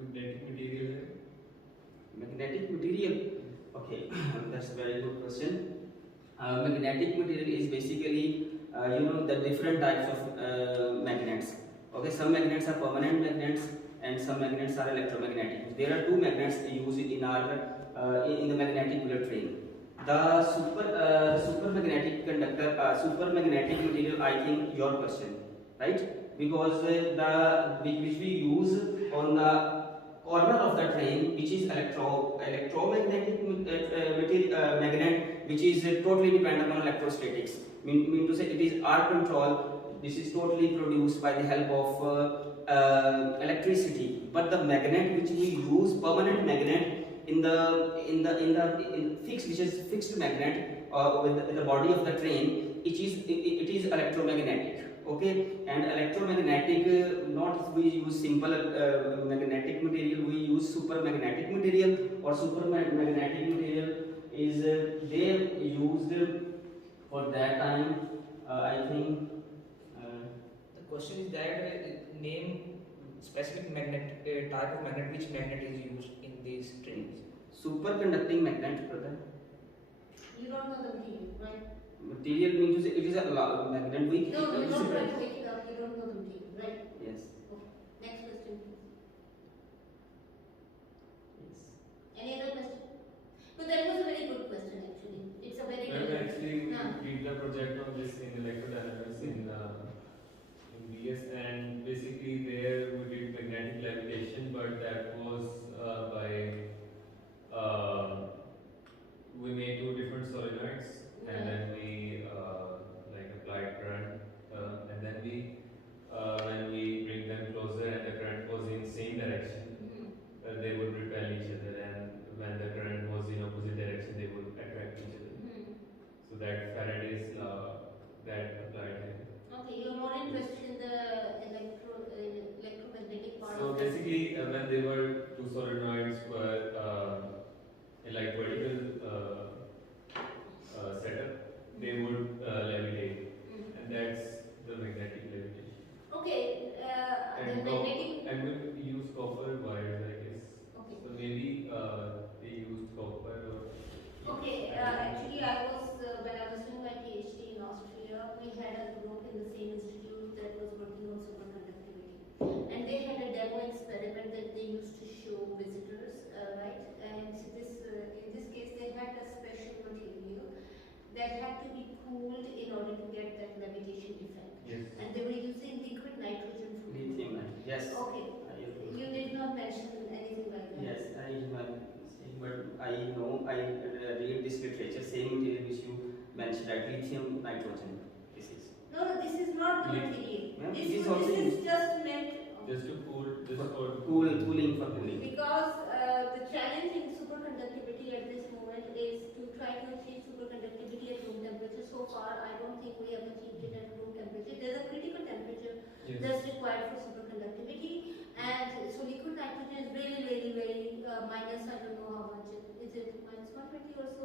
magnetic material है? Magnetic material. Okay, that's a very good question. Magnetic material is basically the different types of magnets. Okay, some magnets are permanent magnets and some magnets are electromagnetic. There are two magnets used in our in the magnetic bullet train. The super magnetic conductor, super magnetic material. I think your question, right? Because which we use on the corner of the train, which is electromagnetic material, magnet, which is totally dependent on electrostatics. Mean to say it is our control. This is totally produced by the help of electricity. But the magnet which we use, permanent magnet, in fixed, which is fixed magnet, with the body of the train, it is electromagnetic. Okay, and electromagnetic, not we use simple magnetic material, we use super magnetic material, or super magnetic material is they used for that time. I think The question is that name specific magnet type of magnet, which magnet is used in these trains. superconducting magnet, brother. You don't know the material, right? Material means to say it is a magnet. No, you don't try to make it up. You don't know the material, right? Yes. Okay. Next question, please. Yes. Any other question? No, that was a very good question actually. It's a very Well, good. actually, we No. did the project on this in electrodynamics in BS, and basically there we did magnetic levitation, but that was we made two different solenoids, and then we like applied current, and then we when we bring them closer and the current was in same direction, they would repel each other, and when the current was in opposite direction, they would attract each other. So that Faraday's law that applied here. Okay, you're more interested in the electromagnetic part. So of basically, when they were two solenoids were in like vertical setup, they would levitate, and that's the magnetic levitation. Okay, And the magnetic. and we use copper wires, I guess. Okay. So maybe they used copper or. Okay, actually I was, when I was doing my PhD in Austria, we had a group in the same institute that was working on superconductivity. And they had a demo experiment that they used to show visitors, right? And this, in this case, they had a special material that had to be cooled in order to get that levitation effect. Yes. And they were using liquid nitrogen for Lithium. Yes. Okay. You did not mention anything like that. Yes, but I know, I read this literature, same material which you mentioned, right? Lithium nitrogen. This is. No, this is not the material. Yeah, This, it is this also is used just meant Just to cool, just for cooling for cooling. because the challenge in superconductivity at this moment is to try to achieve superconductivity at room temperature. So far, I don't think we have achieved it at room temperature. There's a critical temperature that's required for superconductivity, and so liquid nitrogen is really very minus. I don't know how much is it, minus 120 or so,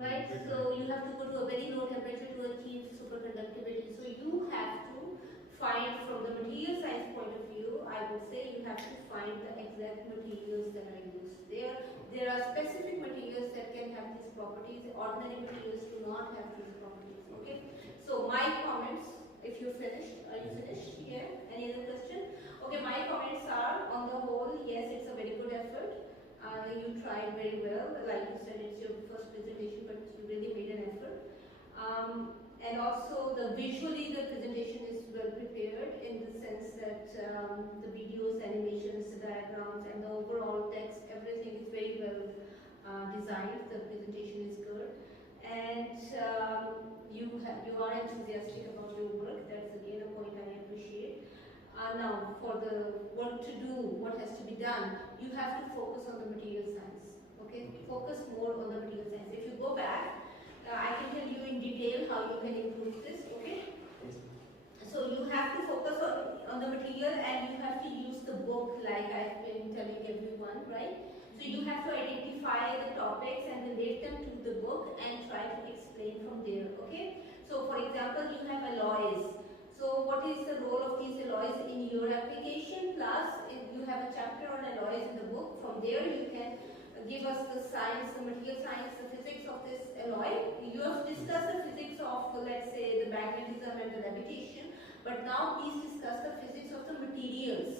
right? So you have to go to a very low temperature to achieve superconductivity. So you have to find, from the material science point of view, I would say you have to find the exact materials that are used. There are specific materials that can have these properties. Ordinary materials do not have these properties. Okay. So my comments, if you're finished, are you finished? Yeah. Any other question? Okay. My comments are, on the whole, yes, it's a very good effort. You tried very well. Like you said, it's your first presentation, but you really made an effort. And also, visually the presentation is well prepared in the sense that the videos, animations, the diagrams, and the overall text, everything is very well designed. The presentation is good, and you are enthusiastic about your work. That's again a point I appreciate. Now, for the work to do, what has to be done, you have to focus on the material science. Okay, focus more on the material science. If you go back, I can tell you in detail how you can improve this, okay? So you have to focus on the material, and you have to use the book like I've been telling everyone, right? So you have to identify the topics and relate them to the book and try to explain from there, okay? So for example, you have alloys. So what is the role of these alloys in your application, plus discuss, you have a chapter on alloys in the book. From there you can give us the science, the material science, the physics of this alloy. You have discussed the physics of, let's say, the magnetism and the levitation, but now please discuss the physics of the materials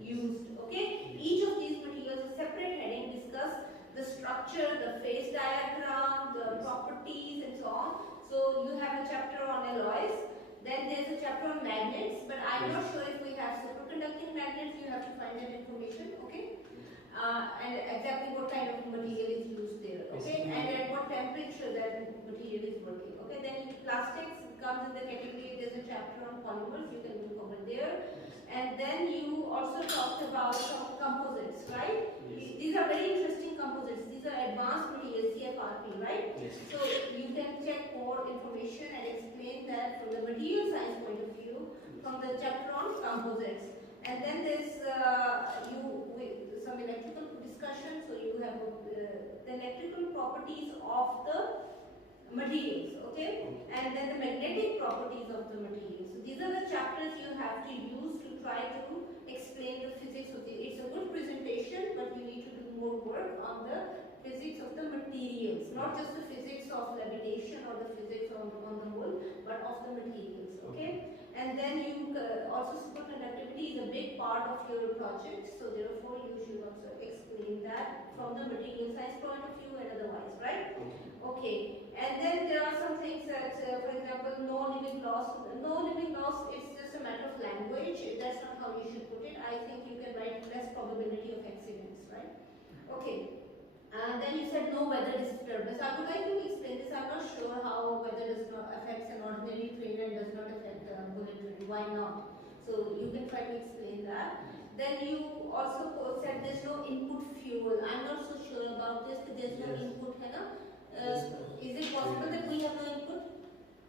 used. Okay, each of these materials, a separate heading, discuss the structure, the phase diagram, the properties, and so on. So you have a chapter on alloys. Then there's a chapter on magnets, but I'm not sure if we have superconducting magnets. You have to find that information. Okay. And exactly what kind of material is used there, okay, and at what temperature that material is working, okay. Then plastics comes in the category, there's a chapter on polymers, you can look over there. And then you also talked about some composites, right? Yes. These are very interesting composites, these are advanced materials, CFRP, right? Yes. So you can check more information and explain that from the material science point of view, from the chapter on composites. And then there's some electrical discussion, so you have the electrical properties of the materials, okay? And then the magnetic properties of the materials. So these are the chapters you have to use to try to explain the physics of the, it's a good presentation, but you need to do more work on the physics of the materials, not just the physics of levitation or the physics on the whole, but of the materials, okay? And then you also superconductivity is a big part of your project, so therefore you should also explain that from the material science point of view and otherwise, right? Okay. And then there are some things that, for example, no living loss. No living loss is just a matter of language. That's not how you should put it. I think you can write less probability of accidents, right? Okay. And then you said no weather disturbance. I would like to explain this. I'm not sure how weather does not affects an ordinary trainer and does not affect a bullet train. Why not? So you can try to explain that. Then you also said there's no input fuel. I'm not so sure about this, but there's no input, है ना? Is it possible that we have no input?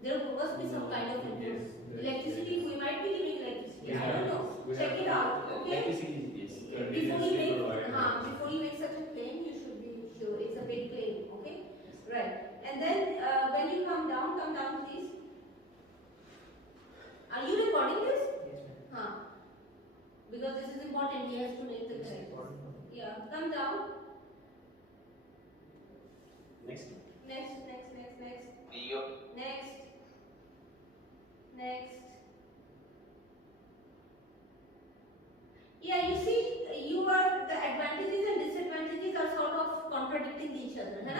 There must be some kind of input. Electricity, we might be giving electricity. I don't know. Check it out. Okay. Before you make such a claim, you should be sure it's a big claim. Okay. Right. And then when you come down, please. Are you recording this? Yes, ma'am. Because this is important. He has to make the correct. Yeah. Come down. Next. Next. Yeah, you see, the advantages and disadvantages are sort of contradicting each other, है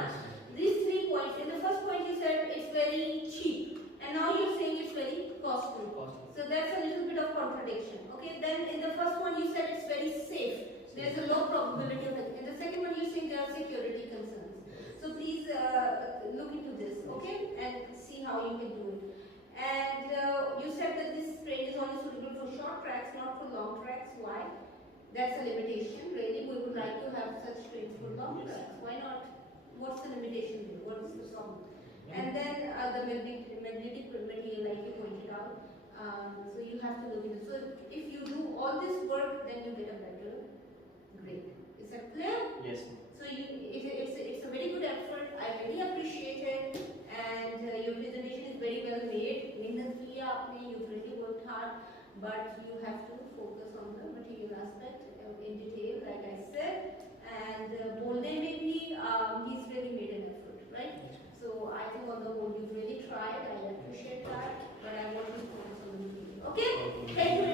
These 3 points. In the first point you said it's very cheap, and now you're saying it's very costly. So that's a little bit of contradiction. Okay. Then in the first one you said it's very safe. There's a low probability of it. In the second one you're saying there are security concerns. So please look into this, okay, and see how you can do it. And you said that this train is only suitable for short tracks, not for long tracks. Why? That's a limitation. Really, we would like to have such trains for long tracks. Why not? What's the limitation there? What is the problem? And then the magnetic material, like you pointed out. So you have to look into it. So if you do all this work, then you get a better grade. Is that clear? Yes. So it's a very good effort. I really appreciate it, and your presentation is very well made. मेहनत की आपने, you've really worked hard, but you have to focus on the material aspect in detail, like I said. And बोलने में भी he's really made an effort, right? So I think on the whole you've really tried. I appreciate that, but I want to focus on the material. Okay? Thank you.